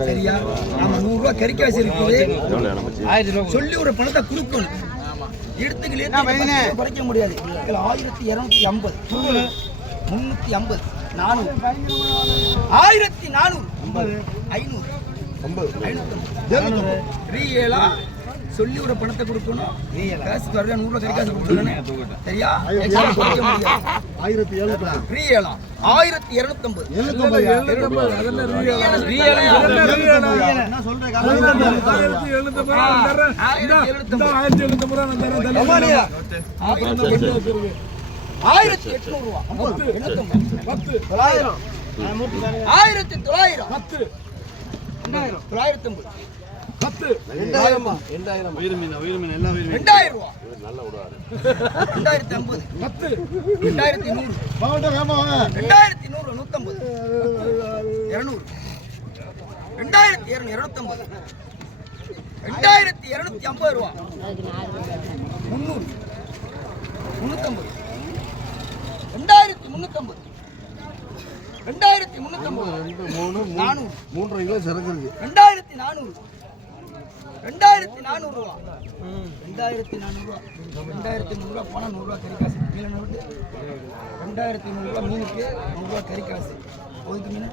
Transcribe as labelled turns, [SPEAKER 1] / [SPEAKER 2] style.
[SPEAKER 1] சரியா நம்ம நூறு ரூபாய் கறி சொல்லி ஒரு பணத்தை கொடுக்கணும் எடுத்துக்கலே குறைக்க முடியாது ஆயிரத்தி இருநூத்தி ஐம்பது முன்னூத்தி ஐம்பது நானூறு ஆயிரத்தி நானூறு ஐநூறு ஐநூறு ரீஏலா சொல்லி ஒரு பணத்தை கொடுக்கணும். காசு வர நூறு ரூபாய் காசு கொடுக்கணும் சரியா?
[SPEAKER 2] ஆயிரத்தி எழுநூத்தி
[SPEAKER 1] ரீஏலா ஆயிரத்தி
[SPEAKER 2] என்ன சொல்றேன்?
[SPEAKER 1] ஆயிரத்தி எட்நூறு ரூபா. தொள்ளாயிரம். ஆயிரத்தி தொள்ளாயிரம். தொள்ளாயிரத்தி ஐம்பது
[SPEAKER 2] ரெண்டாயிரமா? ரெண்டாயிரம். உயிர் மீன் உயிர் மீன் எல்லா உயிர்
[SPEAKER 1] ரெண்டாயிரம்? ரூபா ரெண்டாயிரத்தி ஐம்பது. ரெண்டாயிரத்தி நூறு. ரெண்டாயிரத்தி நூறு நூத்தம்பது. இருநூறு. ரெண்டாயிரத்தி இருநூறு இருநூத்தம்பது. ரெண்டாயிரத்தி இருநூத்தி ஐம்பது ரூபா. முந்நூறு. ரெண்டாயிரத்தி ரெண்டாயிரத்தி நானூறு.
[SPEAKER 2] மூன்றரை கிலோ சரக்கு இருக்கு
[SPEAKER 1] ரெண்டாயிரத்தி நானூறு. ரெண்டாயிரத்தி நானூறு ரூபா ரெண்டாயிரத்தி நானூறுரூவா ரெண்டாயிரத்தி நூறுரூவா போனால் நூறுரூவா கறி காசு. மீன் நோட்டு. ரெண்டாயிரத்தி நூறுரூவா மீனுக்கு நூறுரூவா கறி காசு. ஒதுக்கு மீன்.